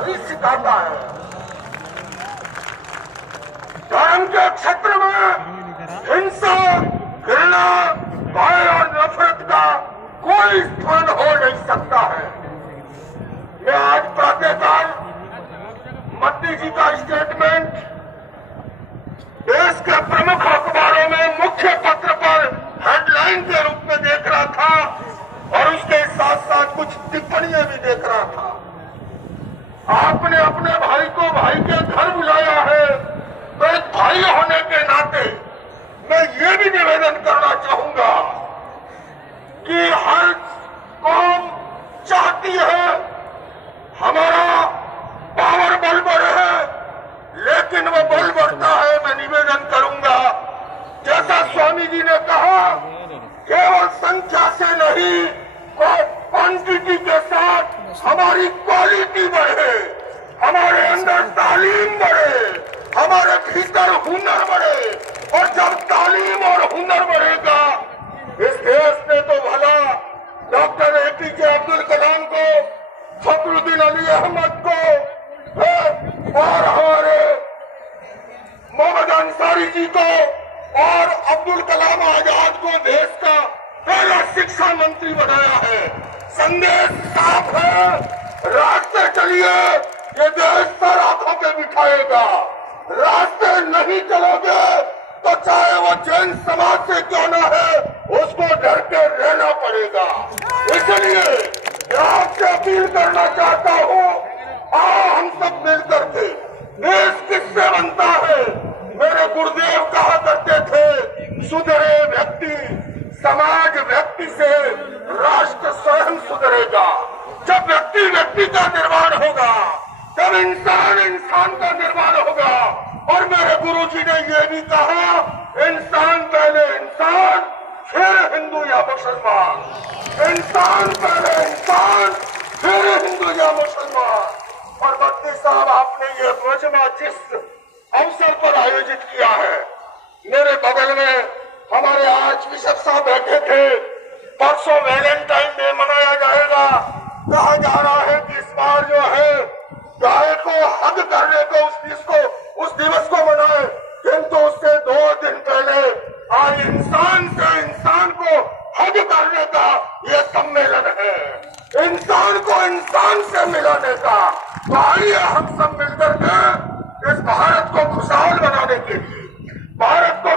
नहीं सिखाता है। धर्म के क्षेत्र में हिंसा, घृणा, भय और नफरत का कोई स्थान हो नहीं सकता है। मैं आज प्रातःकाल मोदी जी का स्टेटमेंट देश के प्रमुख अखबारों में मुख्य पत्र पर हेडलाइन के रूप में देख रहा था और उसके साथ साथ कुछ टिप्पणियां भी देख रहा था। आपने अपने भाई को भाई के घर बुलाया है, तो एक भाई होने के नाते मैं ये भी निवेदन करना चाहूंगा कि हर कौम चाहती है हमारा पावर बल बढ़े, लेकिन वो बल बढ़ता है, मैं निवेदन करूंगा जैसा स्वामी जी ने कहा, केवल संख्या से नहीं, क्वांटिटी के साथ हमारी क्वालिटी बढ़े, हमारे अंदर तालीम बढ़े, हमारे भीतर हुनर बढ़े। और जब तालीम और हुनर बढ़ेगा, इस देश ने तो भला डॉक्टर APJ अब्दुल कलाम को, फखरुद्दीन अली अहमद को और हमारे मोहम्मद अंसारी जी को और अब्दुल कलाम आजाद को देश का पहला शिक्षा मंत्री बनाया है। संदेश साफ है, रास्ते चलिए, ये देश सर आंखों पे बिठाएगा। रास्ते नहीं चलोगे तो चाहे वो जैन समाज से क्यों ना है, उसको डर के रहना पड़ेगा। इसलिए मैं आपसे अपील करना चाहता हूँ, आओ हम सब मिलकर के, देश किससे बनता है? मेरे गुरुदेव कहा करते थे, सुधरे व्यक्ति, समाज व्यक्ति से, राष्ट्र स्वयं सुधरेगा। जब व्यक्ति व्यक्ति का निर्माण होगा, तब इंसान इंसान का निर्माण होगा। और मेरे गुरुजी ने ये भी कहा, इंसान पहले इंसान, फिर हिंदू या मुसलमान। इंसान पहले इंसान, फिर हिंदू या मुसलमान। और बत्ती साहब, आपने ये मजमा जिस अवसर पर आयोजित किया है, मेरे बगल में हमारे आज बिशप साहब बैठे थे, परसों मैंने